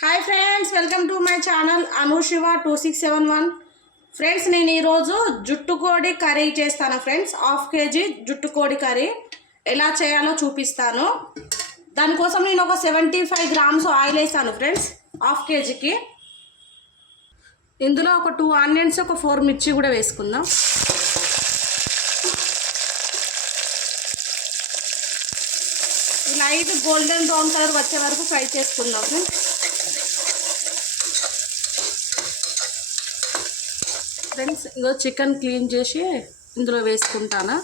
Hi friends welcome to my channel Anushiva two six seven one friends నేను ఈరోజు జుట్టు కోడి కర్రీ చేస్తాను ఫ్రెండ్స్ హాఫ్ కేజీ జుట్టు కోడి కర్రీ. ఎలా చేయాలో చూపిస్తాను. దానికోసం నేను ఒక సెవెంటీ ఫైవ్ గ్రామ్స్ ఆయిల్ వేసాను ఫ్రెండ్స్ హాఫ్ కేజీకి. ఇందులో ఒక టూ ఆనియన్స్ ఒక ఫోర్ మిర్చి కూడా వేసుకుందాం. లైట్ గోల్డెన్ బ్రౌన్ కలర్ వచ్చే వరకు ఫ్రై చేసుకుందాం ఫ్రెండ్స్ ఫ్రెండ్స్ ఇగో చికెన్ క్లీన్ చేసి ఇందులో వేసుకుంటాను?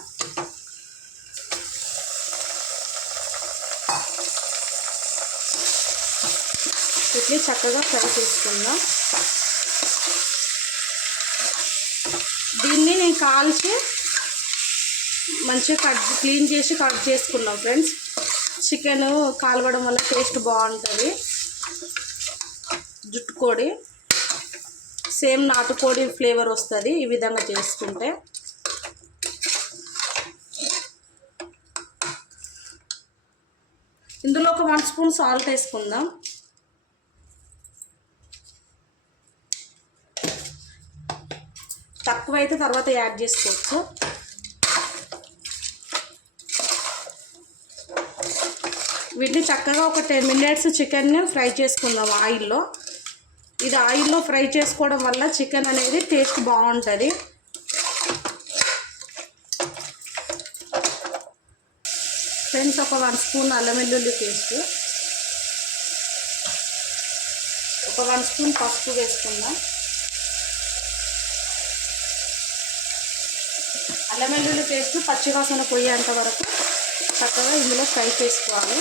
ఇడ్లీ చక్కగా ఫ్రై చేసుకుందాం. దీన్ని నేను కాల్చి మంచిగా కట్ క్లీన్ చేసి కట్ చేసుకున్నాం ఫ్రెండ్స్. చికెన్ కాలవడం వల్ల టేస్ట్ బాగుంటుంది. జుట్టుకోడి సేమ్ నాటుకోడి ఫ్లేవర్ వస్తుంది ఈ విధంగా చేసుకుంటే. ఇందులో ఒక వన్ స్పూన్ సాల్ట్ వేసుకుందాం. తక్కువైతే తర్వాత యాడ్ చేసుకోవచ్చు. వీటిని చక్కగా ఒక టెన్ మినిట్స్ చికెన్ ఫ్రై చేసుకుందాం ఆయిల్లో. ఇది ఆయిల్లో ఫ్రై చేసుకోవడం వల్ల చికెన్ అనేది టేస్ట్ బాగుంటుంది. ఫ్రెండ్స్ ఒక వన్ స్పూన్ అల్లం వెల్లుల్లి పేస్ట్. ఒక వన్ స్పూన్ పసుపు వేసుకుందాం. అల్లం వెల్లుల్లి పేస్ట్ పచ్చివాసన పోయేంత వరకు చక్కగా ఇందులో ఫ్రై చేసుకోవాలి.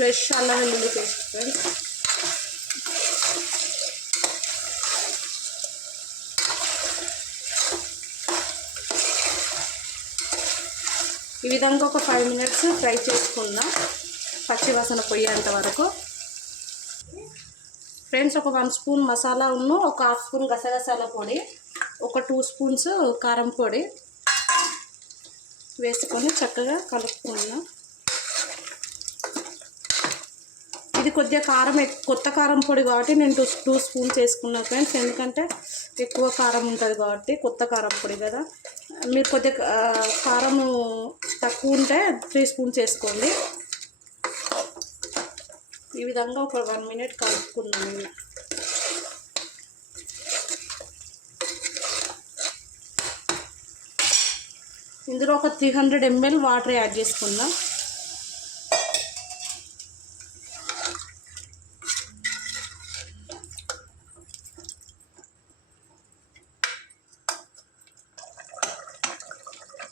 ఫ్రెష్ అల్లం వెల్లుల్లి పేస్ట్ ఫ్రెండ్స్ ఈ విధంగా ఒక ఫైవ్ మినిట్స్ ఫ్రై చేసుకుందాం పచ్చివాసన పోయేంత వరకు. ఫ్రెండ్స్ ఒక వన్ స్పూన్ మసాలా ఉన్న ఒక హాఫ్ స్పూన్ గసగసాల పొడి ఒక టూ స్పూన్స్ కారం పొడి వేసుకొని చక్కగా కలుపుకుందాం ఇది కొద్దిగా కారం కొత్త కారం పొడి కాబట్టి నేను టూ టూ స్పూన్స్ వేసుకున్నాను ఫ్రెండ్స్. ఎందుకంటే ఎక్కువ కారం ఉంటుంది కాబట్టి కొత్త కారం పొడి కదా. మీరు కొద్దిగా కారం తక్కువ ఉంటే త్రీ స్పూన్స్ వేసుకోండి. ఈ విధంగా ఒక వన్ మినిట్ కలుపుకున్నాను నేను. ఇందులో ఒక three hundred ML water add చేసుకుందాం.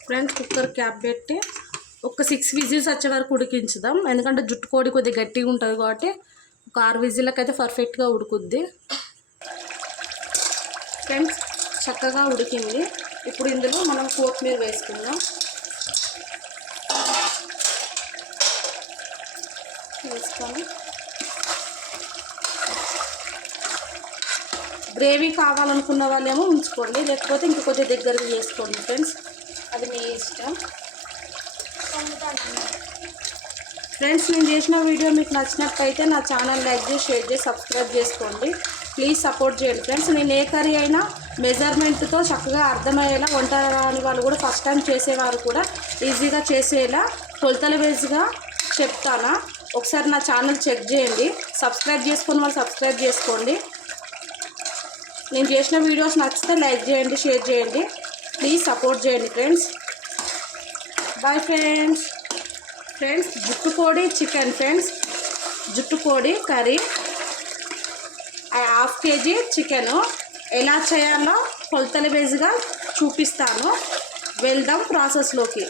ఫ్రెండ్స్ కుక్కర్ క్యాప్ పెట్టి ఒక సిక్స్ విజిల్స్ వచ్చే వరకు ఉడికించుదాం. ఎందుకంటే జుట్టు కోడి కొద్దిగా గట్టిగా ఉంటుంది కాబట్టి ఒక ఆరు విజిల్లకు అయితే పర్ఫెక్ట్గా ఉడుకుద్ది. ఫ్రెండ్స్ చక్కగా ఉడికింది. ఇప్పుడు ఇందులో మనం కొత్తిమీర వేసుకుందాం. వేసుకొని గ్రేవీ కావాలనుకున్న వాళ్ళేమో ఉంచుకోండి. లేకపోతే ఇంక కొద్దిగా దగ్గరకు చేసుకోండి ఫ్రెండ్స్ అది మీ ఇష్టం. ఫ్రెండ్స్ నేను చేసిన వీడియో మీకు నచ్చినట్టయితే నా ఛానల్ లైక్ చేసి షేర్ చేసి సబ్స్క్రైబ్ చేసుకోండి. ప్లీజ్ సపోర్ట్ చేయండి. ఫ్రెండ్స్ నేను ఏ కర్రీ అయినా మెజర్మెంట్తో చక్కగా అర్థమయ్యేలా వంట రాని వాళ్ళు కూడా ఫస్ట్ టైం చేసేవారు కూడా ఈజీగా చేసేలా కొలతల వేస్గా చెప్తానా? ఒకసారి నా ఛానల్ చెక్ చేయండి. సబ్స్క్రైబ్ చేసుకుని వాళ్ళు సబ్స్క్రైబ్ చేసుకోండి. నేను చేసిన వీడియోస్ నచ్చితే లైక్ చేయండి షేర్ చేయండి. ప్లీజ్ సపోర్ట్ చేయండి ఫ్రెండ్స్ బాయ్ ఫ్రెండ్స్ ఫ్రెండ్స్ జుట్టు కోడి చికెన్ ఫ్రెండ్స్ జుట్టు కోడి కర్రీ. Half KG chicken. ఎలా చేయాలో కొలతల బేస్గా చూపిస్తాను. వెళ్దాం ప్రాసెస్లోకి.